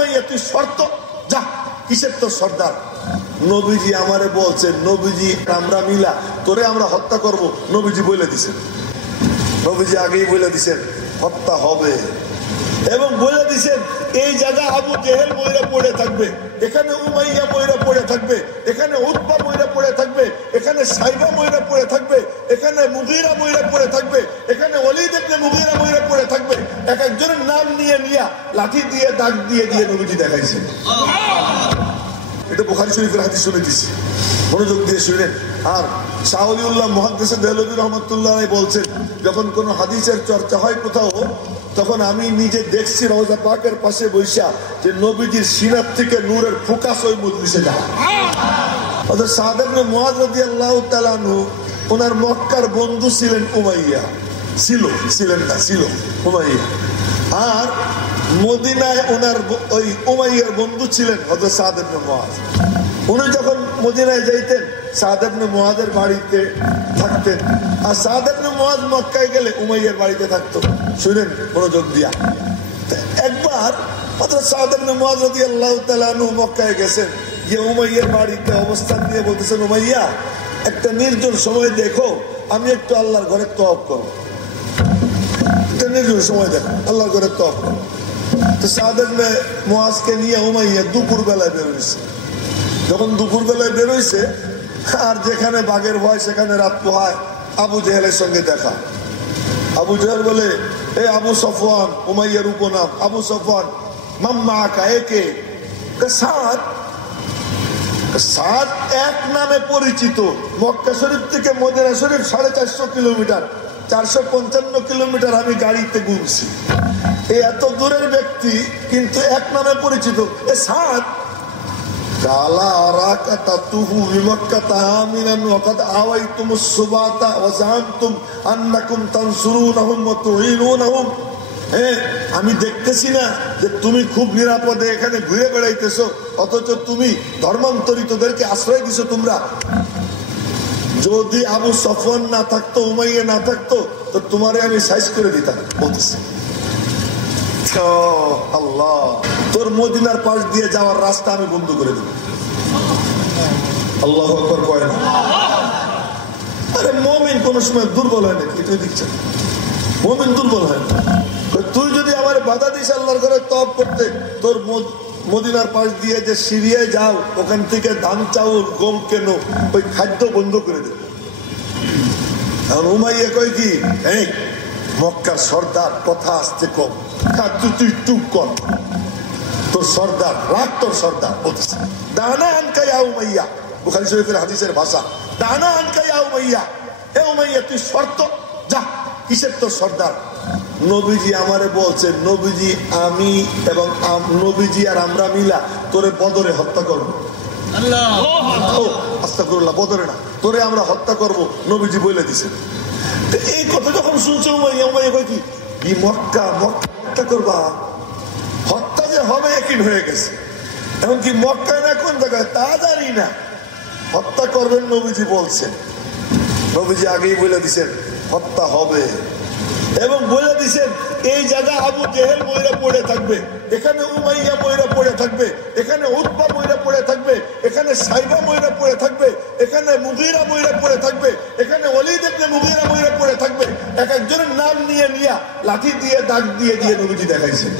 Umayya তুই শর্ত যা, কিসের তোর সর্দার? নবীজি আমারে বলছেন, নবীজি আমরা মিলা তোরে আমরা হত্যা করব। নবীজি বলে দিছেন, নবীজি আগেই বলে দিছেন হত্যা হবে, এবং বলে দিছেন এই জায়গা আবু জেহেল মইরা পড়ে থাকবে, এখানে উমাইয়া মইরা পড়ে থাকবে, এখানে উতবা মইরা পড়ে থাকবে, এখানে সাইবা মইরা পড়ে থাকবে, এখানে মুগীরা মইরা পড়ে থাকবে, এখানে ওলীদ ইবনে মুগীরা মইরা পড়ে থাকবে। এক একজনের নাম নিয়ে নিয়ে লাঠি দিয়ে দাগ দিয়ে দিয়ে নবীজি দেখাইছেন। এটা বুখারী শরীফের হাদিস শুনে দিচ্ছি, মনোযোগ দিয়ে শুনেন। আর শাহ ওলিউল্লাহ মুহাদ্দিস দেহলভী রহমাতুল্লাহ বলছেন, যখন কোন হাদিসের চর্চা হয় কোথাও, তখন আমি নিজে দেখছি রওজা পাকের পাশে বৈশা যে নবীজির সিনার থেকে নূরের ফোকাস ওই মজলিসে যায়। অর্থাৎ সাদ ইবনে মুআয রাদিয়াল্লাহু তাআলা আনহু, ওনার মক্কার বন্ধু ছিলেন উমাইয়া, ছিল উমাইয়া। আর মদিনায় ওনার ওই উমাইয়ার বন্ধু ছিলেন হযরত সাদ ইবনে মুআয। উনি যখন মদিনায় যাইতেন সাদ ইবনে মুআযের বাড়িতে থাকতেন, আর সাদ ইবনে মুআয মক্কায় গেলে উমাইয়ার বাড়িতে থাকতো। শুনেন মনোযোগ দিয়া। একবার হযরত সাদ ইবনে মুআয রাদিয়াল্লাহু তাআলা আনহু মক্কায় গেছেন, গিয়ে উমাইয়ার বাড়িতে অবস্থান নিয়ে বলতেছেন, উমাইয়া একটা নির্জন সময় দেখো, আমি একটু আল্লাহর ঘরে তওয়াফ করব। একটা নির্জন সময় দেখো, আল্লাহর ঘরে তওয়াফ করব। তো সাদ ইবনে মুআযকে নিয়ে উমাইয়া দুপুর বেলায় বের হয়েছে। যখন দুপুর বেলায় বের হয়েছে, আর যেখানে বাঘের ভয় সেখানে রাত পোহায়, আবু জেহেলের সঙ্গে দেখা। আবু জেহেল বলে, এ আবু সফওয়ান, উমাইয়ার উপনাম আবু সফওয়ান, মাম্মা আকা একে সাদ এক নামে পরিচিত। মক্কা শরীফ থেকে মদিনা শরীফ 450 কিলোমিটার, 455 কিলোমিটার আমি গাড়িতে ঘুরছি। এই এত দূরের ব্যক্তি কিন্তু এক নামে পরিচিত, এ সাদ। কালা আরাকা তাতুহু বিমাক্কাতা আমিনান ওয়া কাদ আওয়াইতুমুস সুবাতা ওয়া জাআমতুম আন্নাকুম তানসুরুনহুম ওয়া তুঈনুনহুম। আমি দেখতেছি না যে তুমি খুব নিরাপদে এখানে ঘুরে বেড়াইতেছো, অথচ তুমি ধর্মান্তরিতদেরকে আশ্রয় দিছো। তোমরা যদি আবু সফওয়ান না থাকতো, উমাইয়া না থাকতো, তো তোমারে আমি সাইজ করে দিতাম। বলতেছি আল্লাহ, তোর মদিনার পাশ দিয়ে যাওয়ার রাস্তা আমি বন্ধ করে দেব। আল্লাহু আকবার কয় না? আরে মুমিন কোন সময় দুর্বল হয় নাকি? তুই দেখছ মুমিন দুর্বল হয় না। তুই যদি আমার বাধা দিস আল্লাহর ঘরে তওয়াফ করতে, তোর মদিনার পাশ দিয়ে যে সিরিয়ায় যাও, ওখান থেকে ধান চাউল গম কেন, ওই খাদ্য বন্ধ করে দেবে। এখন উমাইয়া কয় কি, এই মক্কার সর্দার, কথা আসতে কম, তুই চুপ কর, তোর সর্দার রাখ, তোর সর্দার বলতেছে দানা আনকা ইয়া উমাইয়া। বুখারী শরীফের হাদিসের ভাষা, দানা আনকা ইয়া উমাইয়া, হে উমাইয়া তুই শর্ত যা, কিসের তোর সর্দার? নবীজি আমারে বলছেন, নবীজি আমি এবং নবীজি আর আমরা মিলা তোরে বদরে হত্যা করবো। আস্তাগফিরুল্লাহ, বদরে না, তোরে আমরা হত্যা করবো, নবীজি বলে দিছেন। এই কথা যখন শুনছে উমাইয়া, উমাইয়া কয় কি মক্কা হত্যা করবা? হত্যা যে হবে একই হয়ে গেছে। এমনকি মক্কায় না কোন জায়গায় তা জানি না, হত্যা করবেন নবীজি বলছেন। নবীজি আগেই বলে দিছেন হত্যা হবে, এবং বলে দিছেন এই জায়গা আবু জেহেল মইরা পড়ে থাকবে, এখানে উমাইয়া মইরা পড়ে থাকবে, এখানে উতবা মইরা পড়ে থাকবে, এখানে সাইবা মইরা পড়ে থাকবে, এখানে মুগীরা মইরা পড়ে থাকবে, এখানে ওলীদ ইবনে মুগীরা মইরা পড়ে থাকবে। এক একজনের নাম নিয়ে নিয়ে লাঠি দিয়ে দাগ দিয়ে দিয়ে নবীজি দেখাইছেন।